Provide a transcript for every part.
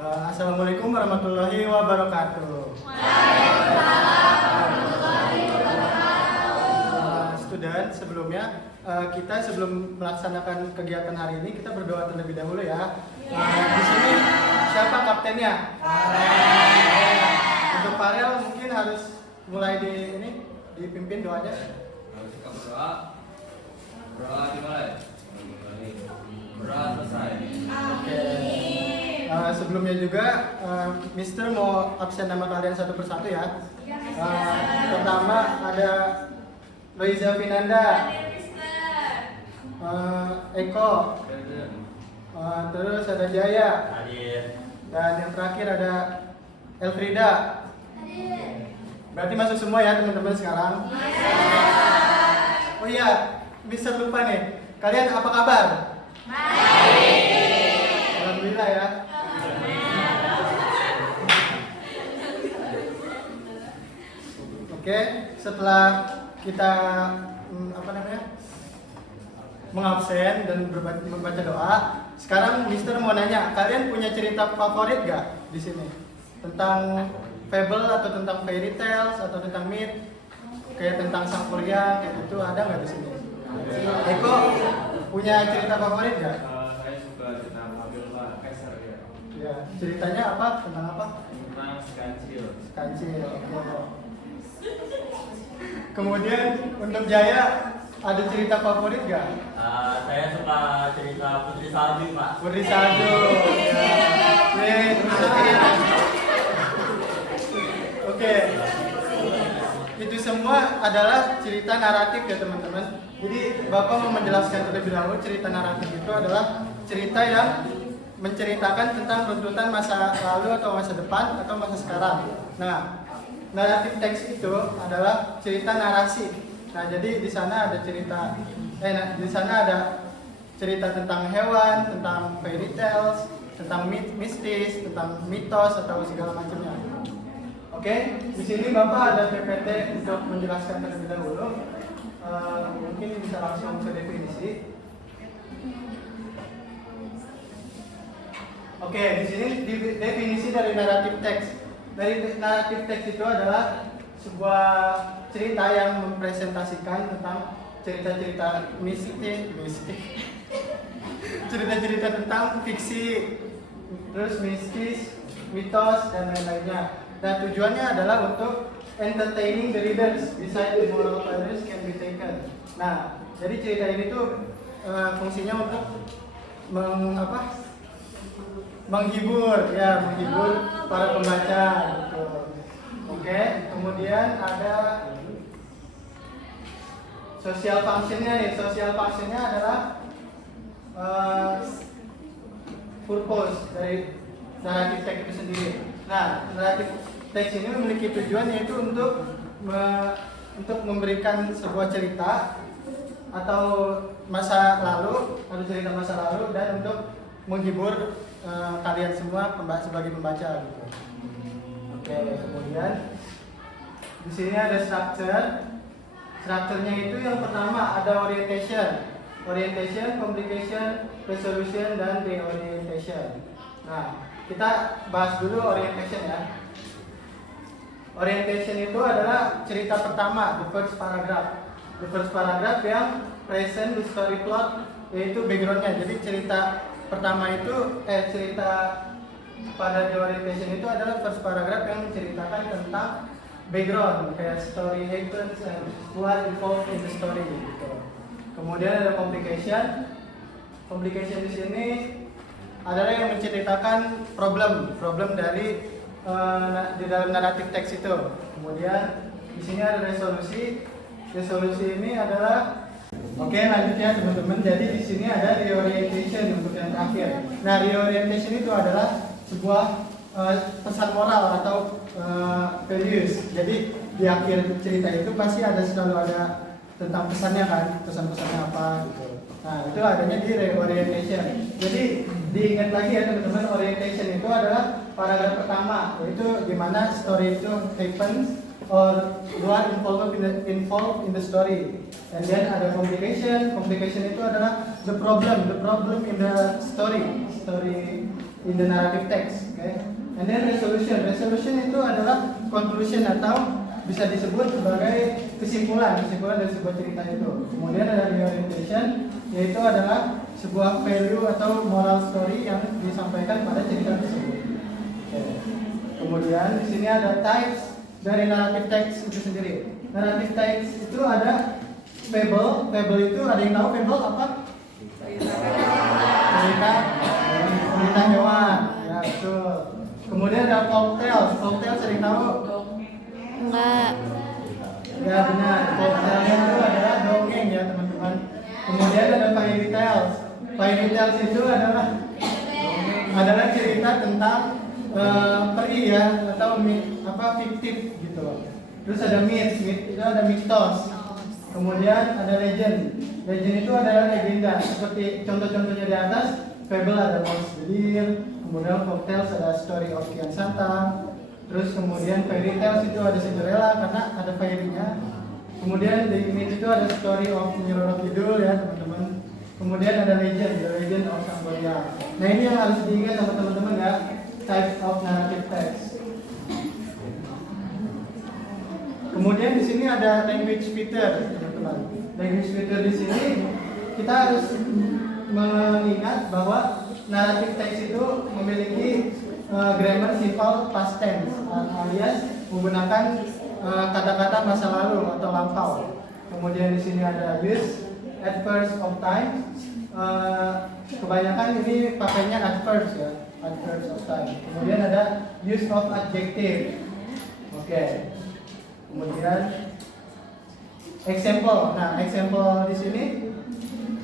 Assalamualaikum warahmatullahi wabarakatuh. Student, sebelumnya kita sebelum melaksanakan kegiatan hari ini kita berdoa terlebih dahulu ya. Di sini siapa kaptennya? Untuk Farel mungkin harus mulai dipimpin doanya. Harus kita berdoa. Berdoa dimulai. Berdoa selesai. Oke. Sebelumnya juga Mister mau absen nama kalian satu persatu ya. Pertama ada Loiza Finanda, Eko, terus ada Jaya, dan yang terakhir ada Elfrida. Berarti masuk semua ya teman-teman sekarang. Oh iya, Mister lupa nih. Kalian apa kabar? Alhamdulillah ya. Oke, setelah kita mengabsen dan membaca doa, sekarang Mister mau nanya, kalian punya cerita favorit gak di sini? Tentang fable atau tentang fairy tales atau tentang myth, kayak tentang sang kuryang kayak gitu, ada nggak di sini? Eko punya cerita favorit gak? Saya suka tentang Fabel Kaiser ya. Ya, ceritanya apa? Tentang apa? Tentang Skancil. Kancil. Oke. Kemudian untuk Jaya ada cerita favorit gak? Saya suka cerita Putri Salju, Pak. Putri Salju. Oke. Itu semua adalah cerita naratif ya teman-teman. Jadi Bapak mau menjelaskan terlebih dahulu, cerita naratif itu adalah cerita yang menceritakan tentang runtutan masa lalu atau masa depan atau masa sekarang. Nah, naratif teks itu adalah cerita narasi. Nah, jadi di sana ada di sana ada cerita tentang hewan, tentang fairy tales, tentang mistis, tentang mitos atau segala macamnya. Oke, di sini Bapak ada PPT untuk menjelaskan terlebih dahulu. Mungkin bisa langsung ke definisi. Oke, di sini definisi dari naratif teks. Dari naratif teks itu adalah sebuah cerita yang mempresentasikan tentang cerita-cerita mistik, cerita-cerita tentang fiksi, terus mistis, mitos dan lain-lainnya. Dan tujuannya adalah untuk entertaining the readers, besides the moral values can be taken. Nah, jadi cerita ini tuh fungsinya untuk menghibur para pembaca gitu. Oke, kemudian ada social functionnya nih. Social functionnya adalah purpose dari naratif teks itu sendiri. Nah, naratif teks ini memiliki tujuan yaitu untuk memberikan sebuah cerita atau masa lalu atau cerita masa lalu dan untuk menghibur kalian semua sebagai pembaca gitu. Oke, kemudian di sini ada structure. Strukturnya itu yang pertama ada orientation, complication, resolution dan reorientation. Nah, kita bahas dulu orientation ya. Orientation itu adalah cerita pertama, the first paragraph. The first paragraph yang present the story plot, yaitu backgroundnya. Jadi cerita pertama itu cerita pada the orientation itu adalah first paragraph yang menceritakan tentang background, kayak story happens and what involved in the story gitu. Kemudian ada complication. Complication di sini adalah yang menceritakan problem dari di dalam naratif teks itu. Kemudian di sini ada resolusi. Resolusi ini adalah oke, lanjut ya teman-teman. Jadi di sini ada reorientation untuk yang terakhir. Nah, reorientation itu adalah sebuah pesan moral atau values. Jadi di akhir cerita itu pasti selalu ada tentang pesannya kan, pesan-pesannya apa gitu. Nah, itu adanya di reorientation. Jadi diingat lagi ya teman-teman, orientation itu adalah paragraf pertama, yaitu di mana story itu happens or what involved in the story. And then ada complication. Complication itu adalah the problem in the story in the narrative text. Okay? And then resolution. Resolution itu adalah conclusion atau bisa disebut sebagai kesimpulan dari sebuah cerita itu. Kemudian ada reorientation, yaitu adalah sebuah value atau moral story yang disampaikan pada cerita tersebut. Oke. Kemudian di sini ada types dari narrative text itu sendiri. Narrative text itu ada fable. Fable itu ada yang tahu fable apa? Cerita hewan. Ya betul. Kemudian ada folktale. Folktale sering tahu? Enggak. Ya benar, folktale itu adalah dongeng ya teman-teman. Kemudian ada fairy tales. Fairy tales itu adalah cerita tentang peri ya atau fiktif gitu. Terus ada myth itu ada mitos. Kemudian ada legend. Legend itu adalah legenda. Seperti contoh-contohnya di atas, fable ada Mouse the Deer, kemudian folktales ada Story of Kian Santang. Terus kemudian fairy tales itu ada Cinderella karena ada fairy-nya. Kemudian di myth itu ada Story of Nyi Roro Kidul ya teman-teman. Kemudian ada legend, The Legend of Sang Goryeo. Nah ini yang harus diingat sama teman-teman ya, types of narrative text. Kemudian di sini ada language feature teman-teman. Language feature di sini kita harus mengingat bahwa narrative text itu memiliki grammar simple past tense alias menggunakan kata-kata masa lalu atau lampau. Kemudian di sini ada use adverbs of time. Kebanyakan ini pakainya adverbs ya, adverbs of time. Kemudian ada use of adjective. Oke. Kemudian example. Nah, example di sini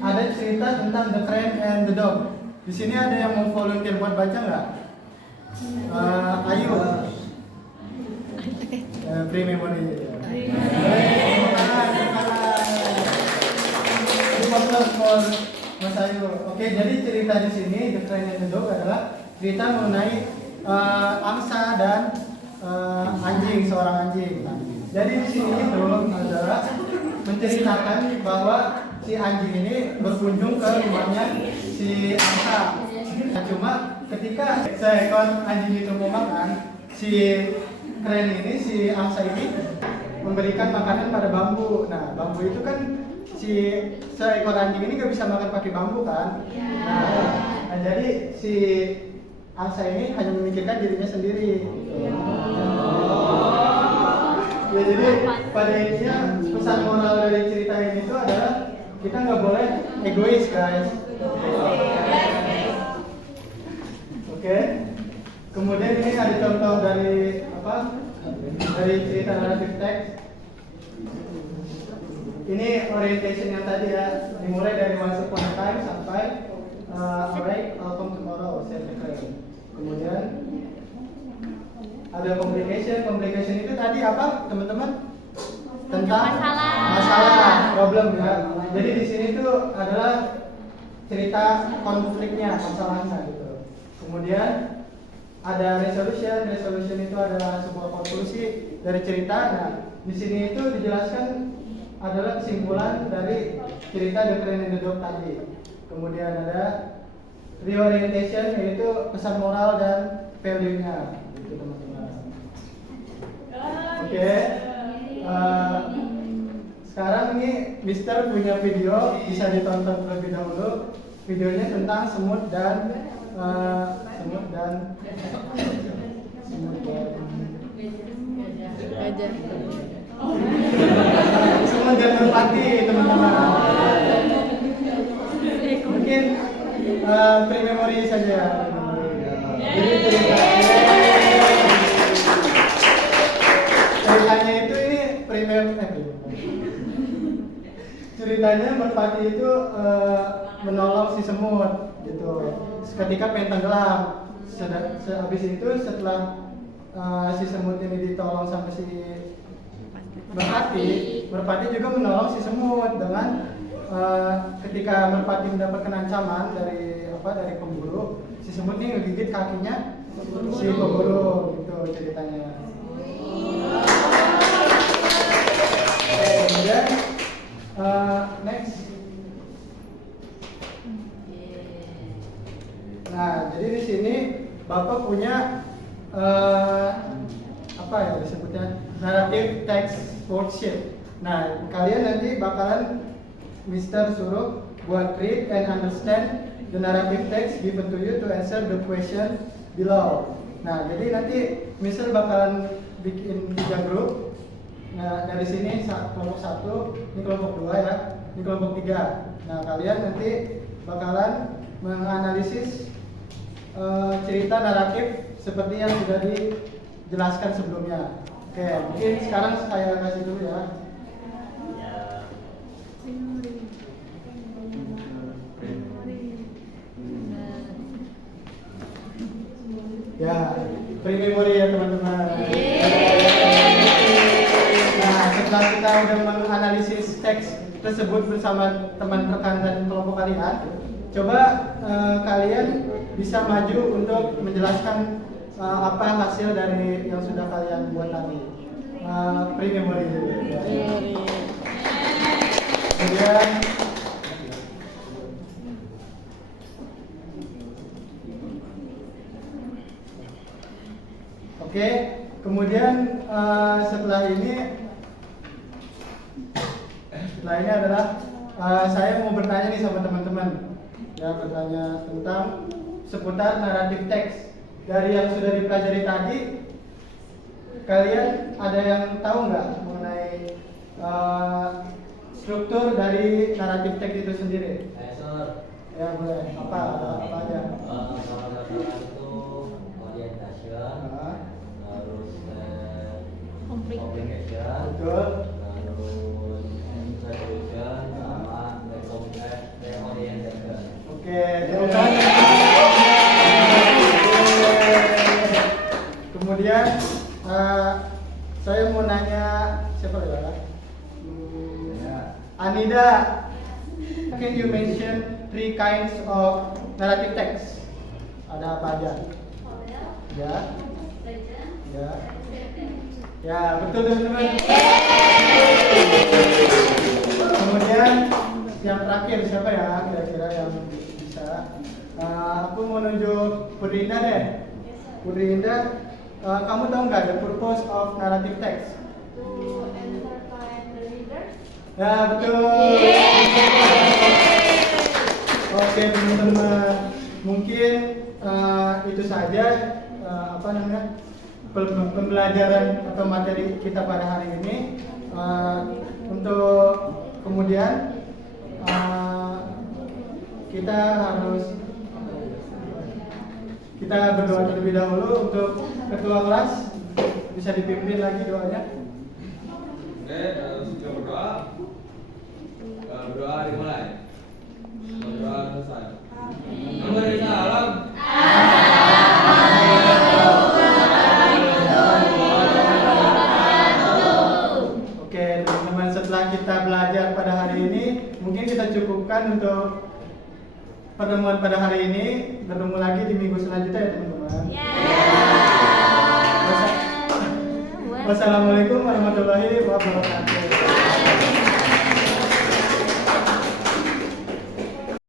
ada cerita tentang The Crane and the Dog. Di sini ada yang mau volunteer buat baca nggak? Ayu. Free memory. Mas Ayu. Oke, jadi cerita di sini The Crane and the Dog adalah cerita mengenai angsa dan anjing, seorang anjing. Jadi di sini itu adalah menceritakan bahwa si anjing ini berkunjung ke rumahnya si angsa. Nah, cuma ketika seekor anjing itu mau makan, si keren ini, si angsa ini memberikan makanan pada bambu. Nah, bambu itu kan si seekor anjing ini gak bisa makan pakai bambu kan. Nah, jadi si angsa ini hanya memikirkan dirinya sendiri. Ya, jadi pada intinya pesan moral dari cerita ini itu adalah kita nggak boleh egois guys. Oke. Kemudian ini ada contoh dari apa? Dari cerita narrative text. Ini orientation yang tadi ya, dimulai dari Once Upon a Time sampai Alright, Welcome Tomorrow, Set the Crane. Kemudian ada complication. Complication itu tadi apa, teman-teman? Tentang masalah, problem ya. Jadi di sini tuh adalah cerita konfliknya, masalahnya gitu. Kemudian ada resolution. Resolution itu adalah sebuah konklusi dari cerita. Nah, di sini itu dijelaskan adalah kesimpulan dari cerita The Crane and the Dog tadi. Kemudian ada reorientation, yaitu pesan moral dan value-nya gitu teman-teman. Oke. Sekarang ini Mister punya video, bisa ditonton terlebih dahulu. Videonya tentang semut dan Gajah. Semut dan merpati teman-teman. Mungkin pre-memory saja. Jadi ceritanya itu ini ceritanya merpati itu menolong si semut gitu. Ketika pengen tenggelam, habis itu setelah si semut ini ditolong sama si merpati juga menolong si semut dengan ketika merpati mendapatkan ancaman dari pemburu, si semut ini ngegigit kakinya si pemburu gitu ceritanya. Kemudian next. Nah, jadi di sini Bapak punya apa ya disebutnya, narrative text worksheet. Nah, kalian nanti bakalan Mister suruh buat read and understand the narrative text given to you to answer the question below. Nah, jadi nanti Mister bakalan bikin 3 grup. Nah, dari sini kelompok 1, ini kelompok 2 ya, ini kelompok 3. Nah, kalian nanti bakalan menganalisis cerita naratif seperti yang sudah dijelaskan sebelumnya. Oke, mungkin sekarang saya kasih dulu ya. Ya. Ya, pre-memory ya teman-teman. Nah, setelah kita udah menganalisis teks tersebut bersama teman rekan dan kelompok kalian, coba kalian bisa maju untuk menjelaskan apa hasil dari yang sudah kalian buat tadi. Pre-memory. Kemudian oke, kemudian setelah ini adalah saya mau bertanya nih sama teman-teman, ya, bertanya tentang seputar naratif teks. Dari yang sudah dipelajari tadi, kalian ada yang tahu nggak mengenai struktur dari naratif teks itu sendiri? Ya boleh. Apa aja? Salah satunya itu orientation, terus complication, Betul. terus introduction, sama reorientation. Oke, jawaban. Kemudian saya mau nanya siapa ya? Anida, can you mention 3 kinds of narrative text? Ada apa aja? Ya, ya, ya, betul teman-teman. Kemudian yang terakhir siapa ya kira-kira yang bisa? Aku mau nunjuk Pudrinda deh. Pudrinda, kamu tahu nggak the purpose of narrative text? To entertain the reader. Ya betul. Oke teman-teman, mungkin itu saja pembelajaran atau materi kita pada hari ini. Untuk kemudian kita berdoa terlebih dahulu untuk ketua kelas, bisa dipimpin lagi doanya. Oke, sudah berdoa. Berdoa dimulai. Berdoa selesai. Memberi salam. Oke teman-teman, setelah kita belajar pada hari ini, mungkin kita cukupkan untuk pertemuan pada hari ini. Bertemu lagi di minggu selanjutnya ya teman-teman. Wassalamualaikum warahmatullahi wabarakatuh.